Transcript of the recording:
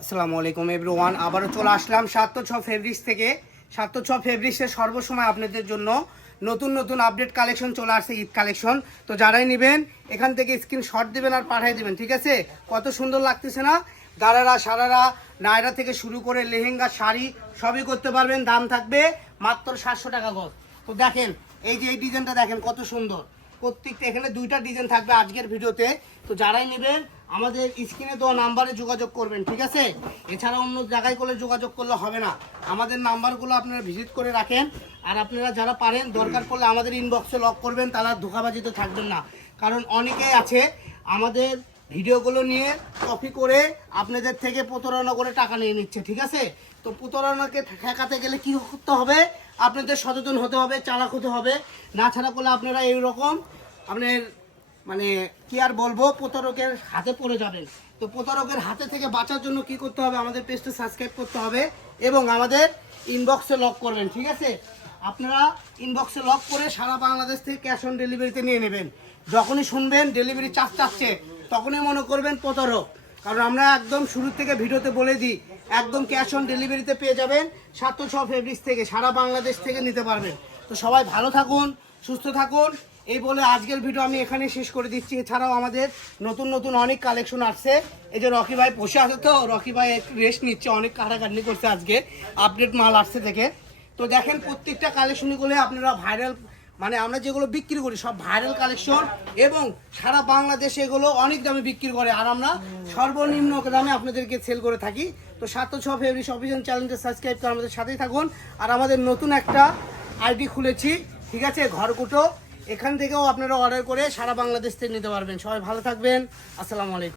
আসসালামু আলাইকুম এভরিওয়ান আবারও চলে আসলাম সাত ছ ফেব্রিক্স থেকে। সাত ছ ফেব্রিক্সের সর্বসময় আপনাদের জন্য নতুন নতুন আপডেট কালেকশন চলে আসছে, ঈদ কালেকশন তো যারাই নেবেন, এখান থেকে স্ক্রিন শট দেবেন আর পাঠিয়ে দেবেন, ঠিক আছে? কত সুন্দর লাগতেছে না? দারারা, সারারা, নায়রা থেকে শুরু করে লেহেঙ্গা, শাড়ি, সবই করতে পারবেন, দাম থাকবে মাত্র সাতশো টাকা গজ। তো দেখেন, এই যে এই ডিজাইনটা দেখেন, কত সুন্দর। প্রত্যেকটা, এখানে দুইটা ডিজাইন থাকবে আজকের ভিডিওতে। তো যারাই নেবেন, আমাদের স্ক্রিনে দেওয়া নাম্বারে যোগাযোগ করবেন, ঠিক আছে? এছাড়া অন্য জায়গায় করলে যোগাযোগ করলে হবে না। আমাদের নাম্বারগুলো আপনারা ভিজিট করে রাখেন। আর আপনারা যারা পারেন, দরকার পড়লে আমাদের ইনবক্সে লক করবেন, তারা ধোকাবাজিতে থাকবেন না। কারণ অনেকেই আছে, আমাদের ভিডিওগুলো নিয়ে কপি করে আপনাদের থেকে প্রতারণা করে টাকা নিয়ে নিচ্ছে, ঠিক আছে? তো প্রতারণাকে ঠেকাতে গেলে কি করতে হবে? আপনাদের সচেতন হতে হবে, চালাক হতে হবে। না ছাড়া করলে আপনারা এইরকম আপনার মানে কি আর বলব, প্রতারকের হাতে পড়ে যাবেন। তো প্রতারকের হাতে থেকে বাঁচার জন্য কি করতে হবে? আমাদের পেজটা সাবস্ক্রাইব করতে হবে এবং আমাদের ইনবক্সে লক করবেন, ঠিক আছে? আপনারা ইনবক্সে লক করে সারা বাংলাদেশ থেকে ক্যাশ অন ডেলিভারিতে নিয়ে নেবেন। যখনই শুনবেন ডেলিভারি চার্জ চাচ্ছে। তখনই মনে করবেন প্রতারক। কারণ আমরা একদম শুরু থেকে ভিডিওতে বলে দিই, একদম ক্যাশ অন ডেলিভারিতে পেয়ে যাবেন সাতশো ছ ফেব্রিক্স থেকে, সারা বাংলাদেশ থেকে নিতে পারবেন। তো সবাই ভালো থাকুন, সুস্থ থাকুন। এই বলে আজকের ভিডিও আমি এখানে শেষ করে দিচ্ছি। এছাড়াও আমাদের নতুন নতুন অনেক কালেকশন আসছে। এই যে রকি ভাই বসে আছে তো, রকি ভাই রেস্ট নিচ্ছে, অনেক কাটাকাটি করছে আজকে। আপডেট মাল আসছে থেকে তো দেখেন প্রত্যেকটা কালেকশনগুলো আপনারা ভাইরাল মানে আমরা যেগুলো বিক্রি করি, সব ভাইরাল কালেকশন এবং সারা বাংলাদেশে এগুলো অনেক দামে বিক্রি করে। আর আমরা সর্বনিম্ন দামে আপনাদেরকে সেল করে থাকি। তো সাত ছ ফেব্রিক অফিসিয়াল চ্যানেলটা সাবস্ক্রাইব করে আমাদের সাথেই থাকুন। আর আমাদের নতুন একটা আইডি খুলেছি, ঠিক আছে? ঘরকুটো। এখান থেকেও আপনারা অর্ডার করে সারা বাংলাদেশ থেকে নিতে পারবেন। সবাই ভালো থাকবেন। আসসালামু আলাইকুম।